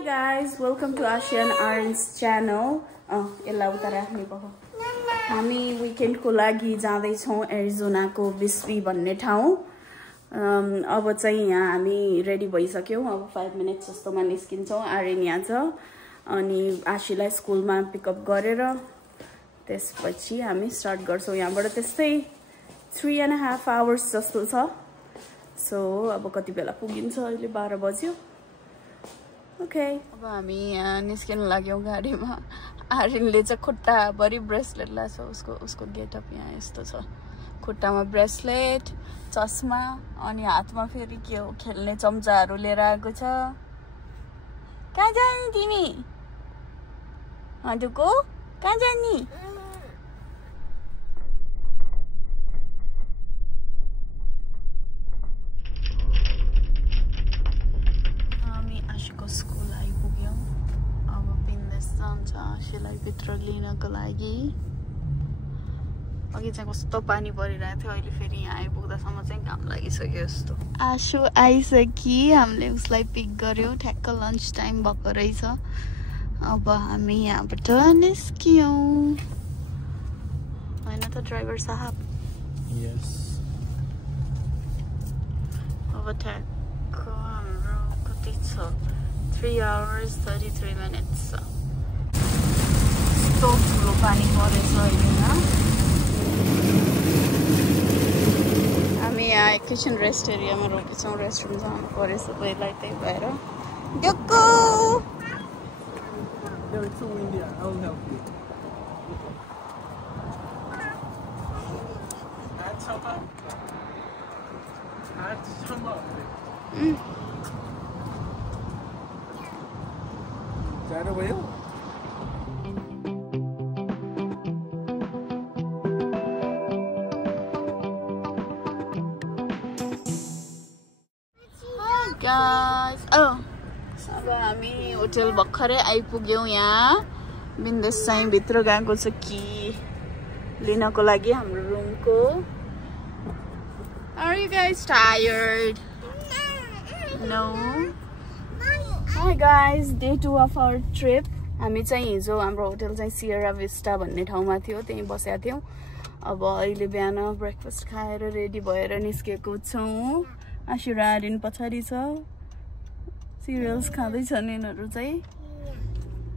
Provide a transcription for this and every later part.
Hi guys, welcome to Asian Orange channel. यसलाई उता राख्ने भयो. हामी weekend को लागि जाँदै छौं एरिजोना को बिस्बी भन्ने ठाउँ. अब चाहिँ यहाँ हामी रेडी भइसक्यौं. अब 5 मिनेट जस्तोमा निस्किन्छौं. आर्यन यहाँ छ अनि आशीलाई स्कुलमा पिकअप गरेर त्यसपछि हामी स्टार्ट गर्छौं. यहाँबाट त्यस्तै 3.5 hours जस्तो छ. सो अब कति बेला पुगिन्छ? अहिले 12 बज्यो. ओके, अब हामी यहाँ निस्किन लाग्यौं गाडीमा. आर्यनले चाहिँ खुट्टाभरि ब्रेसलेट लाछ. उसको गेटअप यहाँ यस्तो छ. खुट्टामा ब्रेसलेट, चस्मा अनि हातमा फेरि के हो खेल्ने चम्चाहरू लिएर आएको छ. कहाँ जाने तिमी? हजुरको कहाँ जाने? स्कुल आइपुग्यौं. अब पिन्देश जान्छ आशीलाई भित्र लिनको लागि. अघि चाहिँ कस्तो पानी परिरहेको थियो. अहिले फेरि यहाँ आइपुग्दासम्म चाहिँ काम लागिसक्यो जस्तो. आशु आइसकि हामीले उसलाई पिक गर्यौं. ठ्याक्क लन्च टाइम भएको रहेछ. अब हामी यहाँबाट निस्कियौं. हैन त ड्राइभर साहब? यस. अब ठ्याक्क हाम्रो कति छ? 3 hours 33 minutes. यस्तो ठुलो पानी परेछ अहिले. हामी यहाँ किचन रेस्ट एरियामा रोकेछौँ. रेस्टरुम जानु परेछ पहिला, त्यही भएर. डक्कु जानु भयो. guys, अब हामी होटल भर्खरै आइपुग्यौं. यहाँ बिन्देश चाहिँ भित्र गएको छ कि लिनको लागि हाम्रो रुमको. Are you guys tired? No. Hi guys, day 2 of our trip. हामी चाहिँ हिजो हाम्रो होटल चाहिँ सियरा विस्टा भन्ने ठाउँमा थियो. त्यही बसेका थियौं. अब अहिले बिहान ब्रेकफास्ट खाएर रेडी भएर निस्केको छौं. आशी र आर्यन पछाडि छ. सिरियल्स खाँदै छन् यिनीहरू चाहिँ.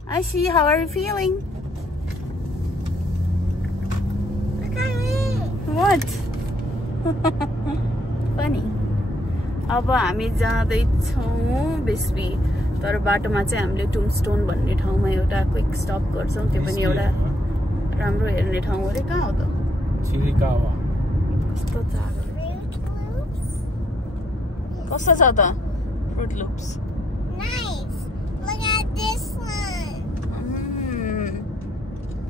Ashi, how are you feeling? What? Funny. अब हामी जाँदै छौं बिस्बी. तर बाटोमा चाहिँ हामीले टुम्बस्टोन भन्ने ठाउँमा एउटा क्विक स्टप गर्छौं. त्यो पनि एउटा राम्रो हेर्ने ठाउँ हो रे. कहाँ हो त? चिरिकावा. कस्तो जागा. कस्तो छ त? Fruit loops. Nice. Look at this one.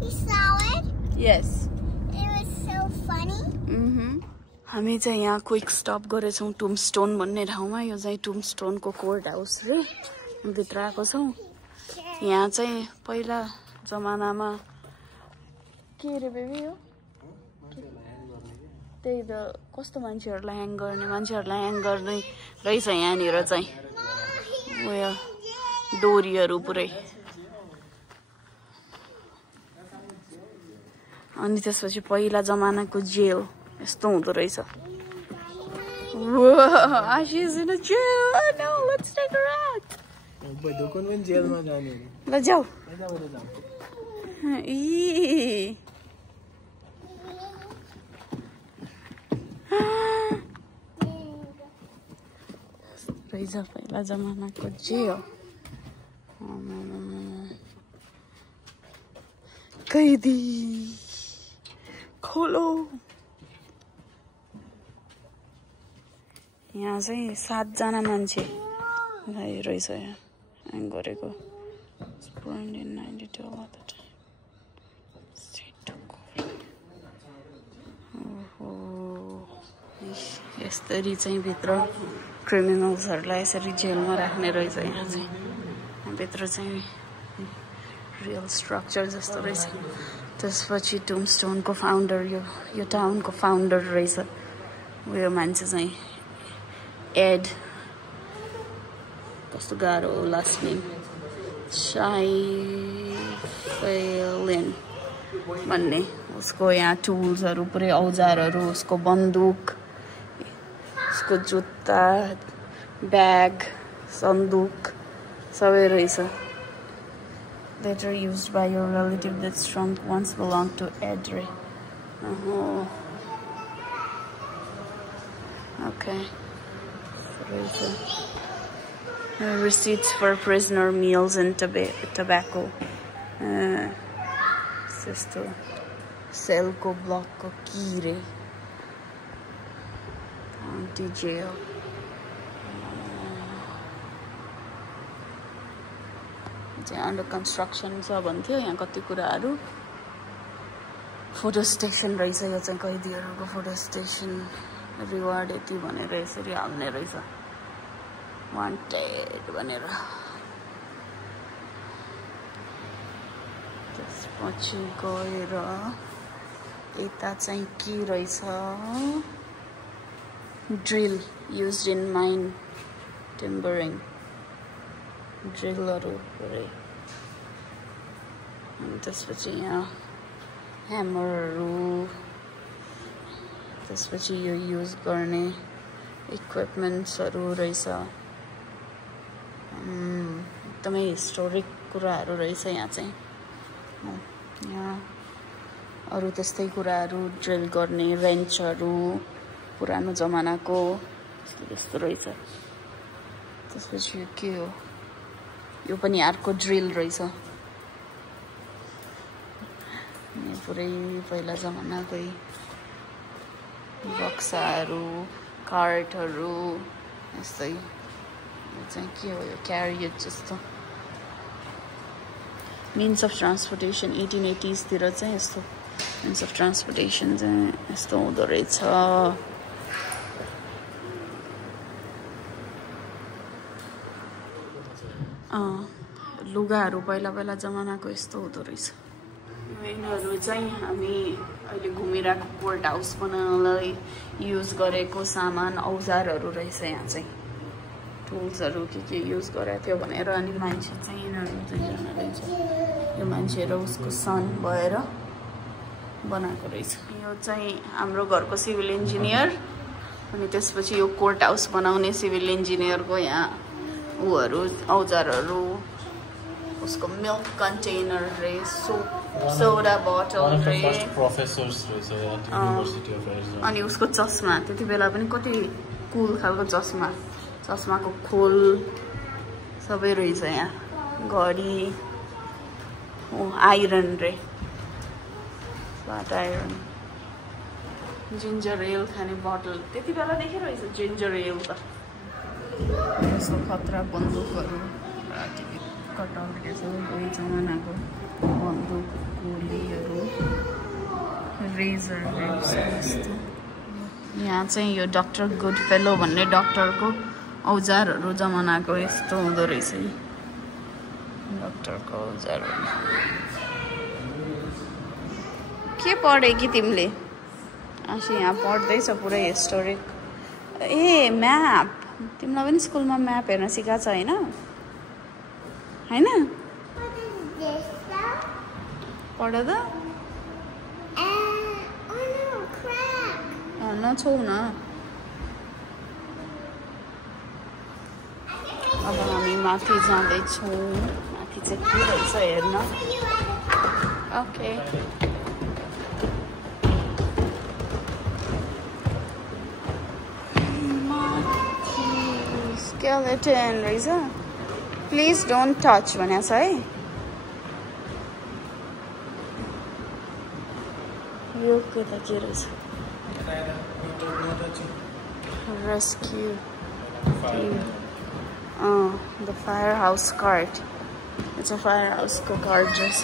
You saw it? Yes. It was so funny. हामी चाहिँ यहाँ क्विक स्टप गरेछौं टुम्बस्टोन भन्ने ठाउँमा. यो चाहिँ टुम्बस्टोनको कोर्ट हाउस रे. भित्र आएको छौं. यहाँ चाहिँ पहिला जमानामा के रे बेबी हो? त्यही त कस्तो मान्छेहरूलाई ह्याङ गर्ने, मान्छेहरूलाई ह्याङ गर्ने रहेछ यहाँनिर चाहिँ. उयो डोरीहरू पुरै. अनि त्यसपछि पहिला जमानाको जेल यस्तो हुँदो रहेछ. Ashi is in a jail. Oh no, let's take her out. जेलमा जाने. ल जाऊ. ई रहेछ पहिला जमानाको जेल. कैदी खोलो. यहाँ चाहिँ 7 जना मान्छे रहेछ यहाँ ह्याङ गरेको. यसरी चाहिँ भित्र क्रिमिनल्सहरूलाई यसरी जेलमा राख्ने रहेछ. यहाँ चाहिँ भित्र चाहिँ रियल स्ट्रक्चर जस्तो रहेछ. त्यसपछि टुम्बस्टोनको फाउन्डर यो टाउनको फाउन्डर रहेछ. उयो मान्छे चाहिँ एड कस्तो गाह्रो लास्ट नेम साइफेलिन भन्ने उसको यहाँ टुल्सहरू पुरै औजारहरू उसको बन्दुक उसको जुत्ता ब्याग सन्दुक सबै रहेछ later used by your relative that trunk once belonged to Edre. Okay. Receipts for prisoner meals and tobacco. Sisto cell ko block ko key re. County jail. Under construction छ भन्थ्यो यहाँ कति कुराहरु फोटो स्टेसन रहेछ यो चाहिँ कैदीहरुको photo station reward यति भनेर यसरी हाल्ने रहेछ वान्टेड भनेर त्यसपछि गएर यता चाहिँ के रहेछ ड्रिल युज्ड इन माइन टिम्बरिङ ड्रिलहरु पुरै अनि त्यसपछि यहाँ ह्यामरहरु त्यसपछि यो युज गर्ने इक्विपमेन्ट्सहरु रहेछ एकदमै हिस्टोरिक कुराहरु रहेछ यहाँ चाहिँ यहाँ अरु त्यस्तै कुराहरु ड्रिल गर्ने रेन्चहरु पुरानो जमानाको त्यस्तो रहेछ त्यसपछि यो के हो यो पनि अर्को ड्रिल रहेछ यो पुरै पहिला जमानाकै बक्साहरु कार्टहरु यस्तै यो चाहिँ के हो यो क्यारियट जस्तो means of transportation 1880s तिर चाहिँ यस्तो means of transportation चाहिँ यस्तो हुँदो रहेछ लुगाहरु पहिला जमानाको यस्तो हुँदो रहेछ यिनीहरु चाहिँ हामी अहिले घुमिरहेको कोर्ट हाउस बनाउनलाई युज गरेको सामान औजारहरु रहेछ यहाँ चाहिँ टुल्सहरु के युज गरेको थियो भनेर अनि मान्छे चाहिँ यिनीहरु दुईजना रहेछ यो मान्छे र उसको सन भएर बनाएको रहेछ यो चाहिँ हाम्रो घरको सिभिल इन्जिनियर अनि त्यसपछि यो कोर्ट हाउस बनाउने सिभिल इन्जिनियरको यहाँ उहरु औजारहरु उसको मिल्क कन्टेनर रे सोडा बोतल रे प्रोफेसर्स रहेछ युनिभर्सिटी अफ एरिजोना अनि उसको चस्मा त्यति बेला पनि कति कुल खालको चस्माको खोल सबै रहेछ यहाँ घडी आइरन रे फ्ल्याट आइरन जिन्जर एल खाने बोतल त्यति बेला देखि रहेछ जिन्जर एल त यसो खतरा बन्दुकहरु कटाउने सबै जमानाको बन्दुक गोलीहरु रेजर यहाँ चाहिँ यो डाक्टर गुडफेलो भन्ने डाक्टरको औजारहरु जमानाको यस्तो हुँदो रहेछ डाक्टरको औजारहरु के पढे कि तिमीले आशी यहाँ पढ्दैछ पुरै हिस्टोरिक ए म्याप तिमीलाई पनि स्कुलमा म्याप हेर्न सिकाएको छ हैन हैन पढ त नछौ न अब हामी माथि जाँदैछौँ माथि चाहिँ के रहेछ हेर्न ओके skeleton रहेछ please don't touch भनेको छ है यो कता के रहेछ rescue team the firehouse cart it's a firehouse को cart रहेछ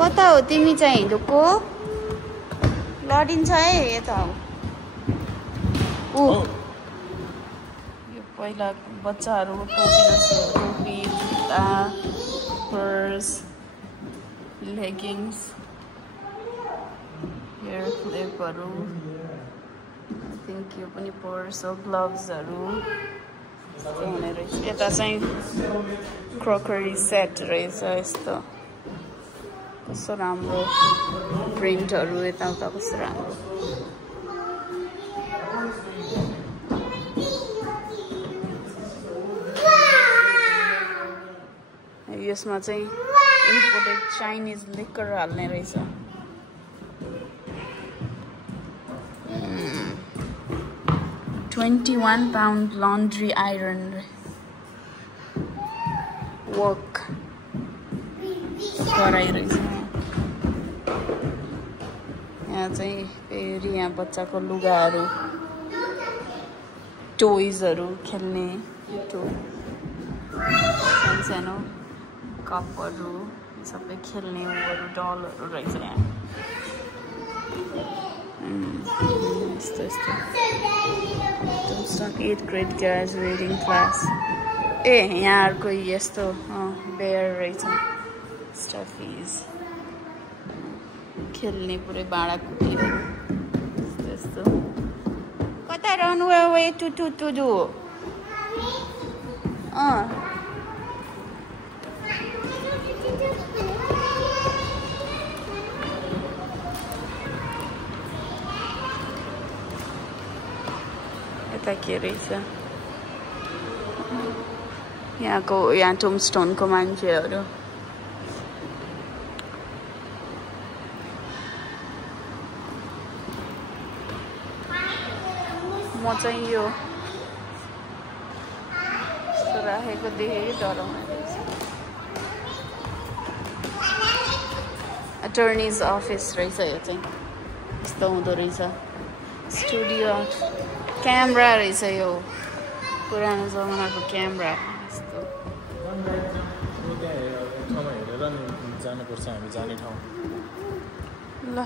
कता हो तिमी चाहिँ ढुक्को लडिन्छ है यता हो यो पहिला बच्चाहरु टोपी जस्तो टोपी जुत्ता पर्स लेगिंग्स हेयर क्लिपहरु थिंक यो पनि पर्स हो ग्लोभ्सहरु हुने रहेछ यता चाहिँ क्रकरी सेट रहेछ यस्तो कस्तो राम्रो प्रिन्टहरु यताउता कस्तो राम्रो यसमा चाहिँ इम्पोर्टेड चाइनिज लिकर हाल्ने रहेछ 21 pound laundry iron work गराइरहेछ यहाँ चाहिँ फेरि यहाँ बच्चाको लुगाहरू टोइजहरू खेल्ने सानो कपहरू सबै खेल्ने उहरू डलहरू रहेछ यहाँ यस्तो यस्तो 8th grade graduating class यहाँ अर्को यस्तो बेयर रहेछ स्टफिज खेल्ने पुरै भाँडाकुटीहरू यस्तो कता रहनु वे टु दु यता के रहेछ यहाँ टोमस्टोनको मान्छेहरू म चाहिँ यो राखेको देखेँ डराउने रहेछ अटर्नीज अफिस रहेछ यो चाहिँ यस्तो हुँदो रहेछ स्टुडियो क्यामेरा रहेछ यो पुरानो जमानाको क्यामेरा यस्तो जानुपर्छ हामी जाने ठाउँ ल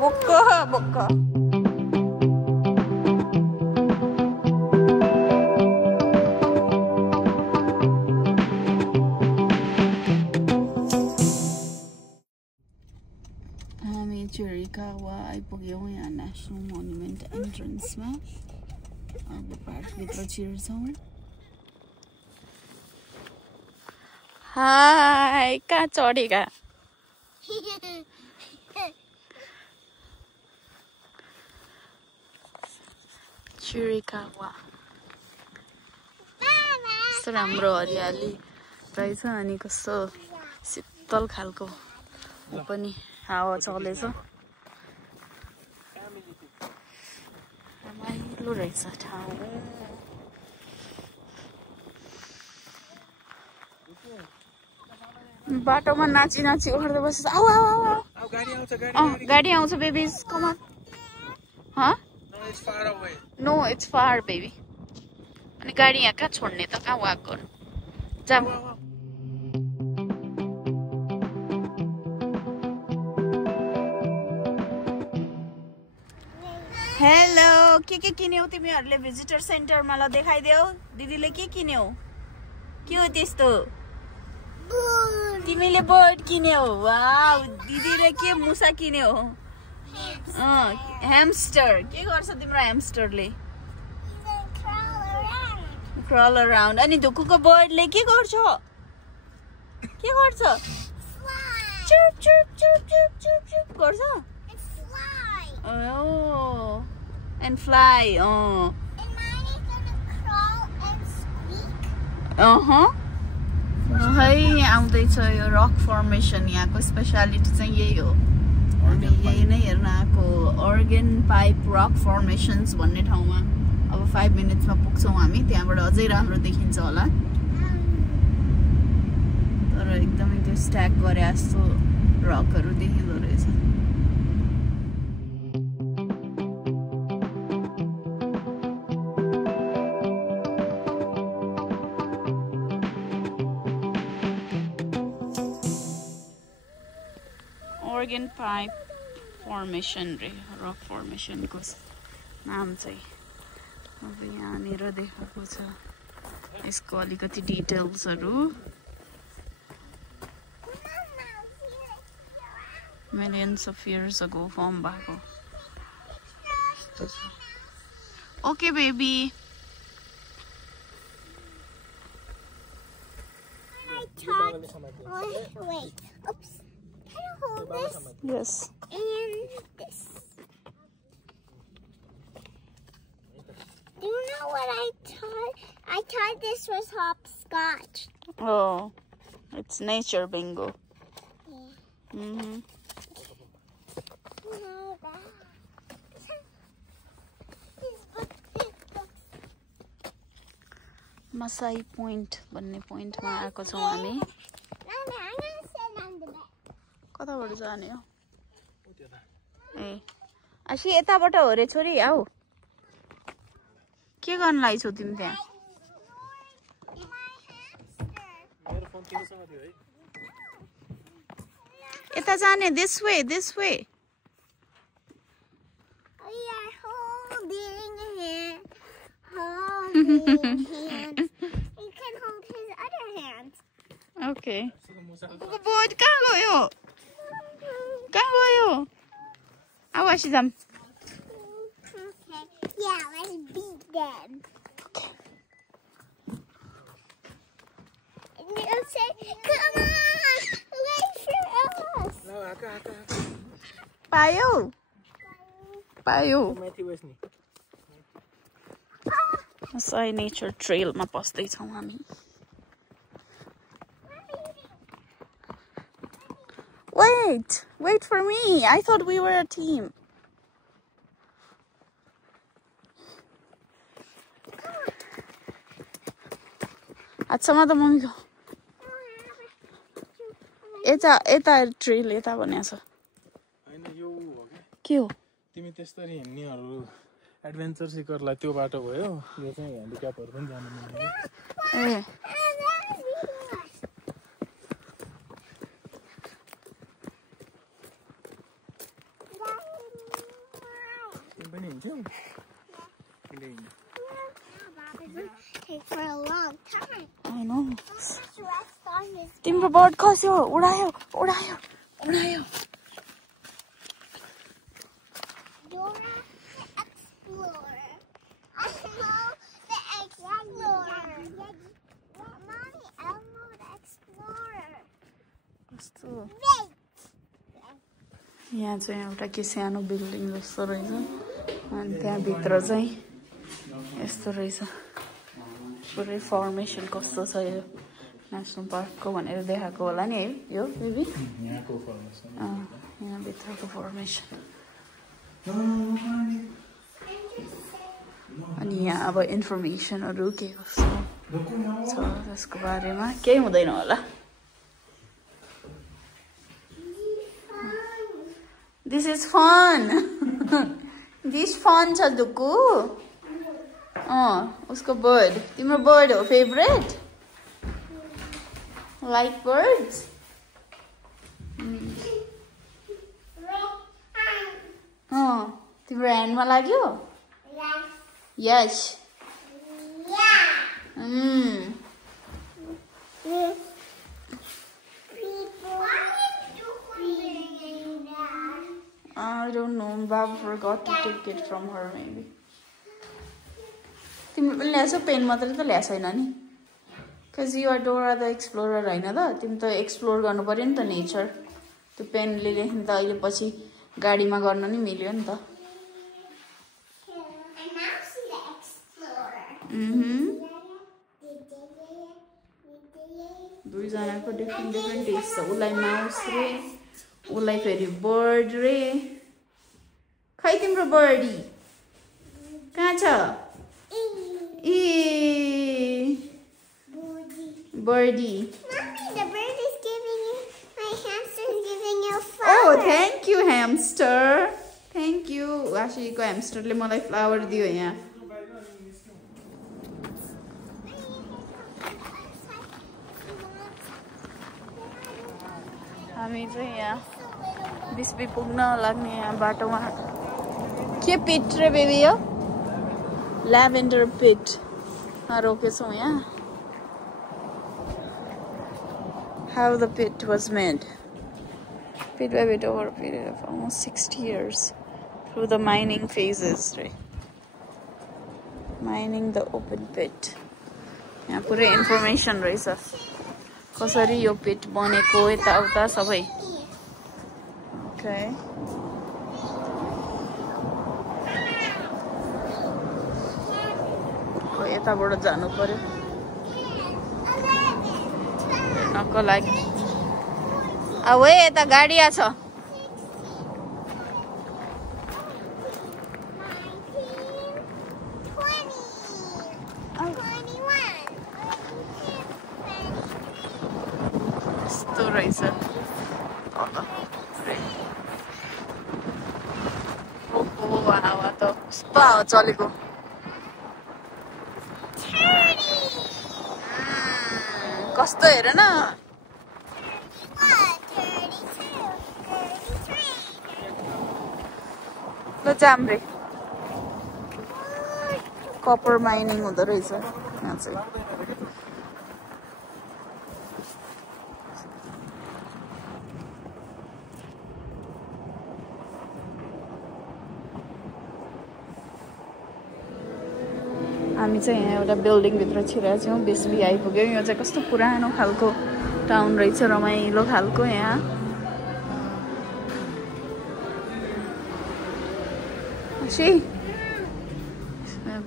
बोक्क बोक्क चिरिकावा आइपुग्यौँ यहाँ नेसनल मोन्युमेन्ट एन्ट्रेन्समा अब पार्कभित्र छिर्छौँ हाय कहाँ चढेका चिरिकावा कस्तो राम्रो हरियाली रहेछ अनि कस्तो शीतल खालको पनि हावा चलेछ रमाइलो रहेछ ठाउँ बाटोमा नाची नाची उठ्दै बसेछ आउ आउ आउ गाडी आउँछ babies come on no it's for baby अनि गाडी यहाँ कहाँ छोड्ने त कहाँ वाक गर्नु जाऊ हेलो के किन्यौ तिमीहरूले भिजिटर सेन्टरमा ल देखाइदेऊ दिदीले के किन्यौ के हो त्यस्तो तिमीले बर्ड किन्यौ वाउ दिदीले के मुसा किन्यौ ह्यामस्टर के गर्छ तिम्रो ह्यामस्टरले क्रल अराउन्ड अनि ढुकुको बर्डले के गर्छ चुप चुप चुप चुप चुप चुप गर्छ Oh, and fly. Oh. And mine is gonna crawl and squeak. है आउँदैछ यो रक फर्मेसन यहाँको स्पेशालिटी चाहिँ यही हो हामी यही नै हेर्न आएको अर्गन पाइप रक फर्मेसन्स भन्ने ठाउँमा अब 5 मिनट्समा पुग्छौँ हामी त्यहाँबाट अझै राम्रो देखिन्छ होला तर एकदमै त्यो स्ट्याक गरे जस्तो रकहरू देखिँदो रहेछ Organ pipe formation रे rock formation को नाम चाहिँ अब यहाँनिर देखाएको छ यसको अलिकति डिटेल्सहरु millions of years ago form भएको Okay, baby. Wait. Oops. Can you hold this? Yes. And this. Do you know what I thought? I thought this was hopscotch. Oh, it's nature bingo. Yeah. Mm-hmm. No, that. Masai Point भन्ने पोइन्टमा आएको छौँ हामी कताबाट जाने हो ए आशी यताबाट हो रे छोरी आऊ के गर्न लागिछौ तिमी त्यहाँ यता जाने this way We are holding hands. Holding hands. He can hold his other hands. Okay. Boy, कहाँ गयो आऊ आशी जाम Okay. Yeah, let's beat them. Okay. And they'll say, come on, wait for us. पायो Masai Nature Trail मा पस्दै छौं हामी Wait for me. I thought we were a team. Atsama the mommy go. Eta trail eta बन्या छ हैन यो हो के हो तिमी त्यसरी हिँड्नेहरु एडभेन्चर सिकरलाई त्यो बाटो भयो यो चाहिँ ह्यान्डिक्यापहरु पनि जानु मिल्दैन ए Take for a long time. I know. Let's rest on his तिम्रो बर्ड खस्यो उडायो Dora the Explorer. Elmo the Explorer. Mommy, Elmo the Explorer. कस्तो Wait. यहाँ चाहिँ एउटा के सानो बिल्डिङ जस्तो रहेछ अनि त्यहाँ भित्र चाहिँ यस्तो रहेछ पुरै फर्मेसन कस्तो छ यो नेशनल पार्कको भनेर देखाएको होला नि है यो बेबी यहाँको फर्मेसन यहाँ भित्रको फर्मेसन अनि यहाँ अब इन्फर्मेसनहरु के कस्तो छ त्यसको बारेमा केही हुँदैन होला This is fun. This fun cha duku. Usko bird. Timro bird ho favorite? Like birds? Timro hand ma lagyo? Yes. I don't know. Baba forgot to take it from her maybe. तिमी पनि ल्याछौ pain मात्रै त ल्याछैन नि cuz you are Dora the Explorer हैन त तिमी त explore गर्नु पर्यो नि त नेचर त्यो पेनले लेख्न त अहिले पछि गाडीमा गर्न नि मिल्यो नि त दुई जनाको डिफरेन्ट टेस्ट छ उलाई माउस रे उलाई फेरि बर्ड रे खै तिम्रो बर्डी कहाँ छ ए birdie Mommy, the bird is giving you, my hamster is giving you flowers. Oh, thank you hamster. Thank you. आशीको hamsterले मलाई फ्लावर दियो यहाँ हामी चाहिँ यहाँ बिस्पी पुग्न लाग्ने यहाँ बाटोमा के पिट रे बेबी यो ल्याभेन्डर पिट रोकेछौँ यहाँ how the pit was made bit by bit over a period of almost 60 years through the mining phases right Mining the open pit. यहाँ पुरै इन्फर्मेसन रहेछ कसरी यो पिट बनेको यताउता सबै. ओके यताबाट जानु पर्यो नको लागि. अब यता गाडी आछ. यस्तो रहेछ हावा त कस्तो हावा चलेको. कस्तो हेर न. ल जाम्रे कपर माइनिङ हुँदो रहेछ यहाँ चाहिँ. हामी चाहिँ यहाँ एउटा बिल्डिङ भित्र छिरेको छौँ. बिस्बी आइपुग्यौँ. यो चाहिँ कस्तो पुरानो खालको टाउन रहेछ रमाइलो खालको. यहाँ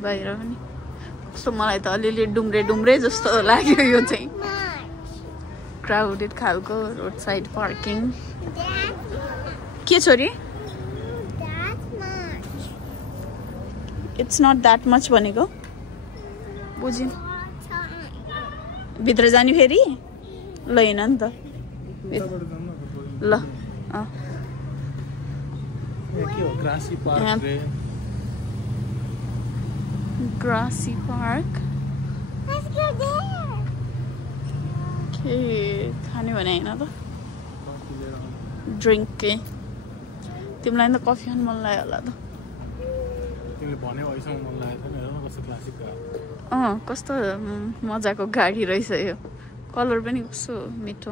बाहिर पनि कस्तो मलाई त अलिअलि डुम्रे जस्तो लाग्यो. यो चाहिँ क्राउडेड खालको रोड साइड पार्किङ. के छोरी इट्स नट द्याट मच भनेको बुझिन. भित्र जाने फेरि ल हिँड नि त. ल ग्रासी पार्क के खाने भने होइन त ड्रिङ्क के. तिमीलाई त कफी खानु मन लाग्यो होला त. कस्तो मजाको गाडी रहेछ यो. कलर पनि कस्तो मिठो.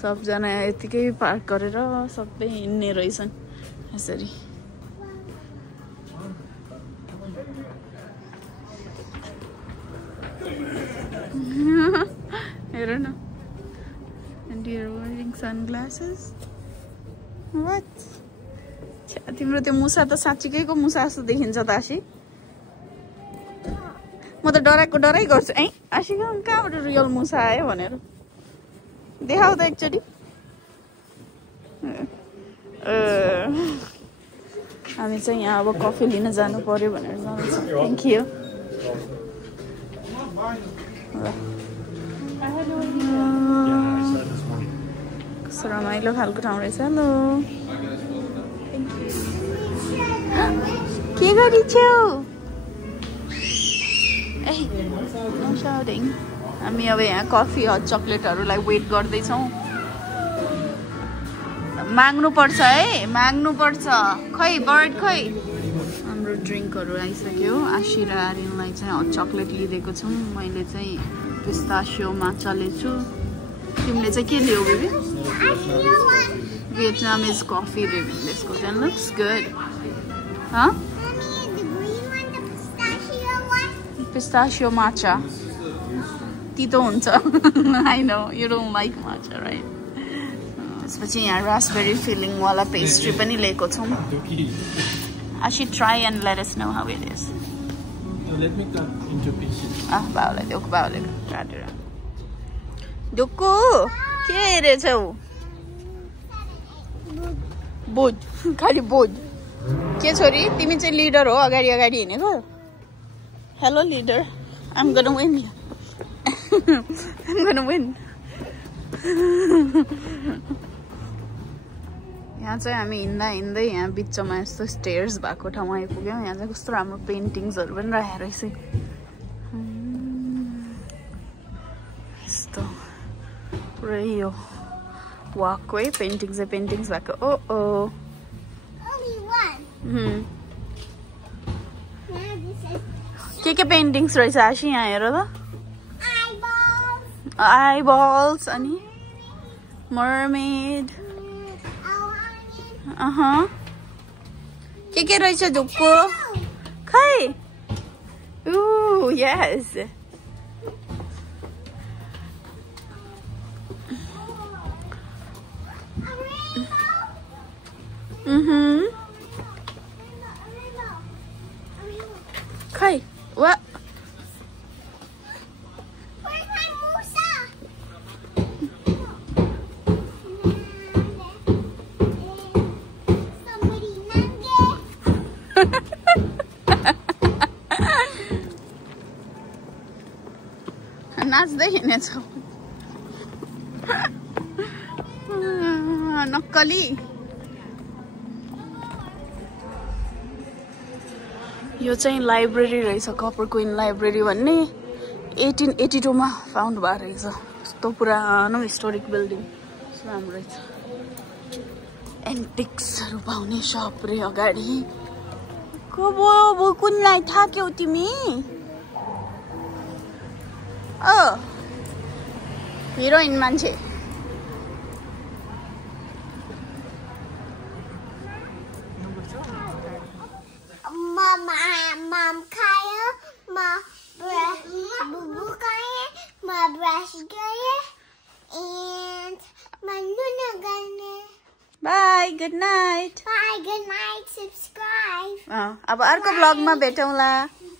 सबजना यतिकै पार्क गरेर सबै हिँड्ने रहेछन् यसरी. हेर न. And you're wearing sunglasses? What? तिम्रो त्यो मुसा त साँच्चीकैको मुसा जस्तो देखिन्छ त आशी. म त डराइ गर्छु है आशी. कहाँबाट रियल मुसा आयो भनेर देखाऊ त एकचोटि. हामी चाहिँ यहाँ अब कफी लिन जानु पर्यो भनेर जाँदैछौँ. Thank you. कस्तो रमाइलो खालको ठाउँ रहेछ. हेलो के गरिछौ? ए नो साउटिङ. हामी अब यहाँ कफी हट चक्लेटहरूलाई वेट गर्दैछौँ. माग्नुपर्छ है माग्नुपर्छ. खै बर्ड खै. हाम्रो ड्रिङ्कहरू आइसक्यो. आशी र आर्यनलाई चाहिँ हट चक्लेट लिइदिएको छौँ. मैले चाहिँ पिस्तासियो माचा लिन्छु. तिमीले चाहिँ के लियौ baby? Vietnamese coffee ribbon. This goes and looks good. Huh? Mommy, the green one, the pistachio one. Pistachio matcha. Tito huncha. I know you don't like matcha, right? त्यसपछि यहाँ raspberry filling वाला pastry पनि लिएको छौँ. I should try and let us know how it is. Let me cut into pieces. बाउलाई काटेर. डुक्कु के हेरेछौ? बोध खाली बोध. के छोरी तिमी चाहिँ लिडर हो अगाडि हिँडेको. Hello leader. I'm gonna win. यहाँ चाहिँ हामी हिँड्दै यहाँ बिचमा यस्तो स्टेयर्स भएको ठाउँमा आइपुग्यौँ. यहाँ चाहिँ कस्तो राम्रो पेन्टिङ्सहरू पनि राखेको रहेछ. यस्तो पुरै यो वाकको है पेन्टिङ्स भएको. के पेन्टिङ्स रहेछ आशी यहाँ हेर त. आइबल्स अनि मर्मेड. के रहेछ ढुक्को? Kai. Ooh, yes. Kai, what? Where's my Musa? Somebody nange. नाच्दै हिँड्नेछौ नक्कली यो चाहिँ लाइब्रेरी रहेछ कपर क्वीन लाइब्रेरी भन्ने 1882 मा फाउन्ड भएको रहेछ यस्तो पुरानो हिस्टोरिक बिल्डिङ राम्रो रहेछ एन्टिक्सहरु पाउने शप रे अगाडि को कुनलाई थाक्यौ तिमी हिरोइन मान्छे Mom kaya, ma boo kaya, ma brush kaya, and my nuna gana. Bye, good night. Bye, good night, subscribe. अब अर्को ब्लगमा भेटौँला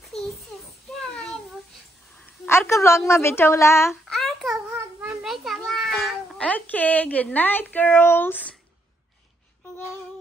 Please subscribe. अर्को ब्लगमा भेटौँला Okay, Okay, good night girls. good